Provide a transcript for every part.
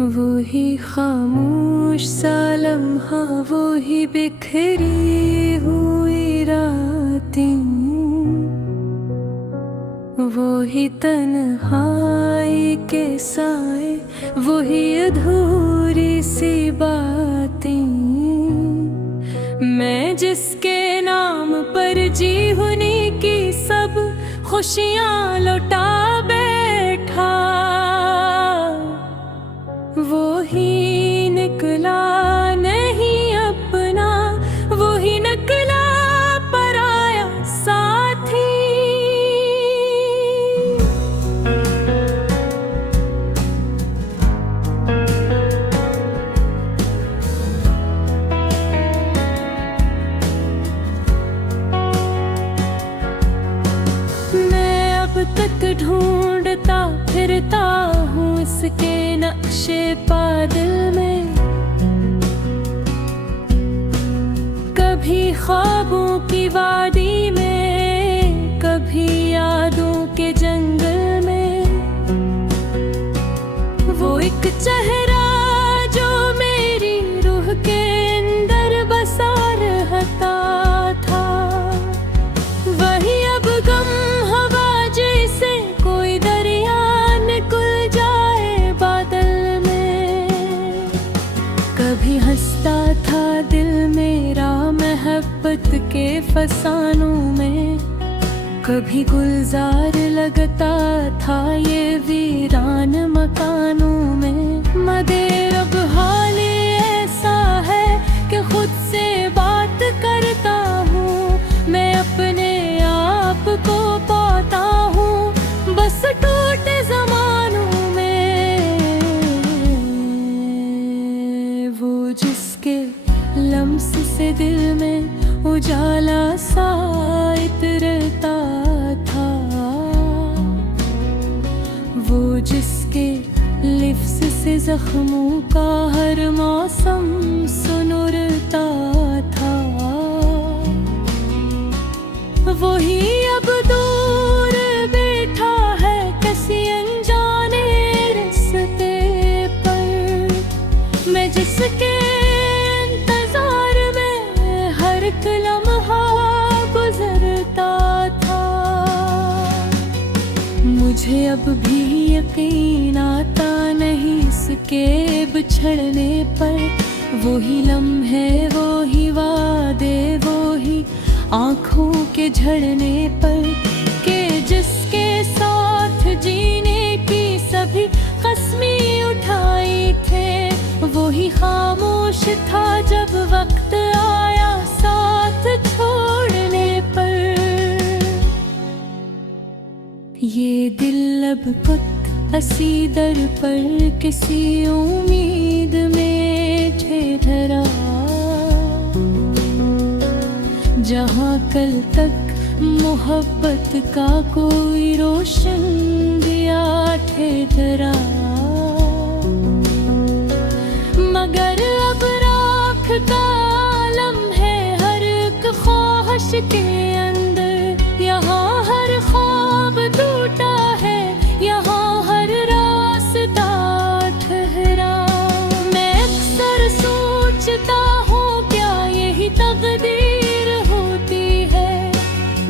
वो ही खामोश सा लम्हा, वो ही बिखरी हुई रातें, वो ही तन्हाई के साए, वो ही अधूरी सी बातें। मैं जिसके नाम पर जी हुनी की सब खुशियाँ लौटा बैठा, वो ही निकला नहीं अपना, वो ही निकला पराया साथी। मैं अब तक ढूंढता फिरता हूँ इसके नक्शे पादिल में, कभी ख्वाबों की वादी में, कभी यादों के जंगल में। वो एक चेहरा जो मेरी रूह के अंदर बसा रहता था, वही अब गम हवा जैसे कोई दरिया निकल जाए बादल में। कभी हंसता था दिल मेरा मोहब्बत के फसानों में, कभी गुलजार लगता था ये वीरान मकानों में। मगर अब हाल ऐसा है कि खुद से बात करता हूँ, मैं अपने आप को पाता हूँ बस टूटे ज़मानों में। वो जिसके लम्स से दिल में उजाला सा इतरता था, वो जिसके लिफ्स से जख्मों का हर मौसम सुनुरता था, वही अब दूर बैठा है किसी अनजाने रिश्ते पर। मैं जिसके इंतजार में हर एक लम्हा गुजरता था, मुझे अब भी यकीन आता नहीं इसके बिछड़ने पर। वो ही लम्हे, वो ही वादे, वो ही आँखों के झड़ने पर, के जिसके साथ जीने की सभी कसमें उठाई थे। वो ही खामोश था जब वक्त आया साथ छोड़ने पर। ये दिल अब पुत असीदर पर किसी उम्मीद में ठहरा, जहाँ कल तक मोहब्बत का कोई रोशन दिया ठहरा। मगर अब राख का आलम है हर एक ख्वाहिश के अंदर, यहाँ हर ख्वाब टूटा है, यहाँ हर रास्ता ठहरा। मैं अक्सर सोचता हूँ क्या यही तकदीर होती है,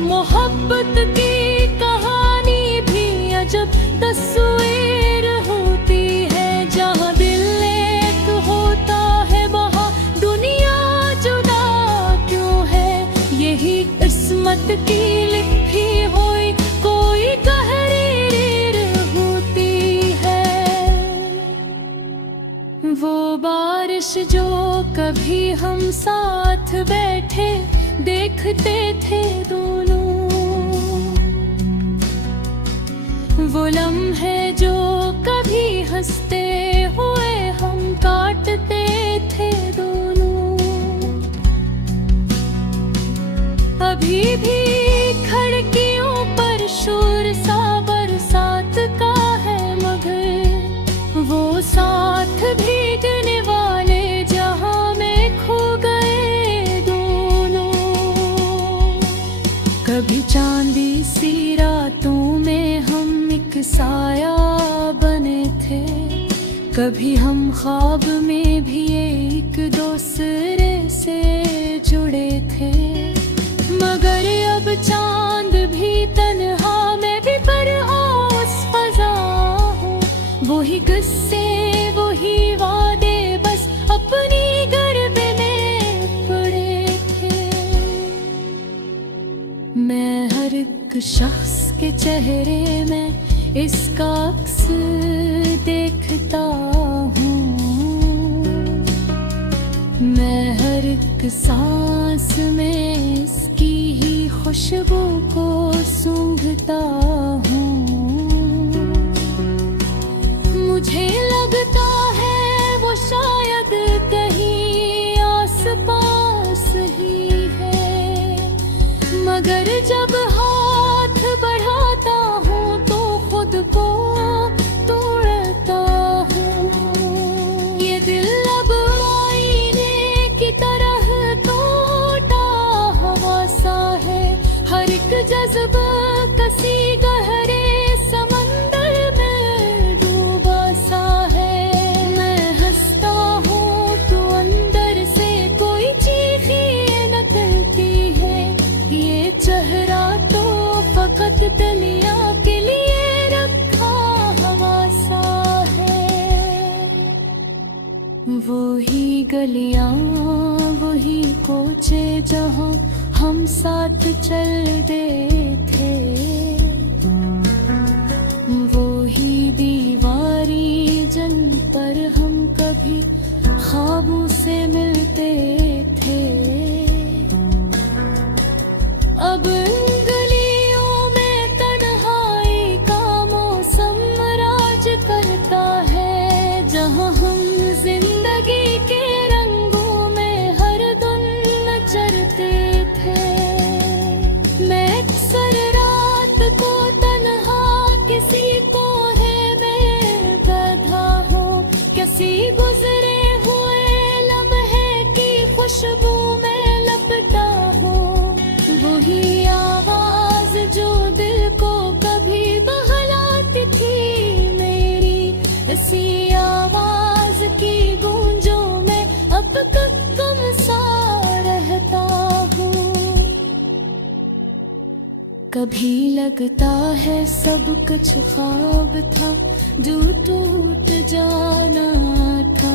मोहब्बत की कहानी भी अजब तस्वीर होती है। जहाँ दिल एक होता है वहाँ दुनिया जुदा क्यों है, यही किस्मत की लिखी हुई कोई गहरी रीर होती है। वो बारिश जो कभी हम साथ बैठे देखते थे दोनों, वो लम्हे जो कभी हंसते हुए हम काटते थे दोनों, अभी भी खिड़कियों पर शोर सा बरसात का है। मगर वो साथ भीगने वाले जहां में खो गए दोनों। कभी चांदी सी रातों में हम एक साया बने थे, कभी हम ख्वाब में भी एक दूसरे से जुड़े थे, मगर अब चांद भी तन्हा, मैं भी परहोश फजा हूँ। वही किस्से वही वादे बस अपनी गर्द में पड़े थे। मैं हर एक शख्स के चेहरे में इसका अक्स देखता हूँ, मैं हर एक सांस में इसकी ही खुशबू को सूंघता हूँ। मुझे लगता है वो शायद कहीं आस पास ही है, मगर जब हाथ बढ़ाता हूँ तो खुद को तोड़ता हूँ। ये दिल अब आईने की तरह टूटा हुआ सा है, हर एक जज्बा कसी गहरे समंदर में डूबा सा है। मैं हंसता हूँ तो अंदर से कोई चीखें निकलती है, ये चेहरा तो फकत दुनिया के लिए रखा हुआ सा है। वही गलियां वही कोचे जहाँ हम साथ चलते थे, वही दीवारी जिन पर हम कभी ख्वाबों से मिलते थे। अब गलियों में तन्हाई का मौसम राज करता है, जहाँ हम जिंदगी के रंगों में हर दिन नचरते थे। मैं अक्सर रात को तन्हा किसी कोने में बैठा हूँ, किसी गुजरे हुए लम्हे की खुशबू में लपटा हूँ। वही आवाज जो दिल को कभी बहलाती थी मेरी, इसी आवाज की गूंजों में अब तक कम सा रहता हूँ। कभी लगता है सब कुछ ख्वाब था जो टूट जाना था,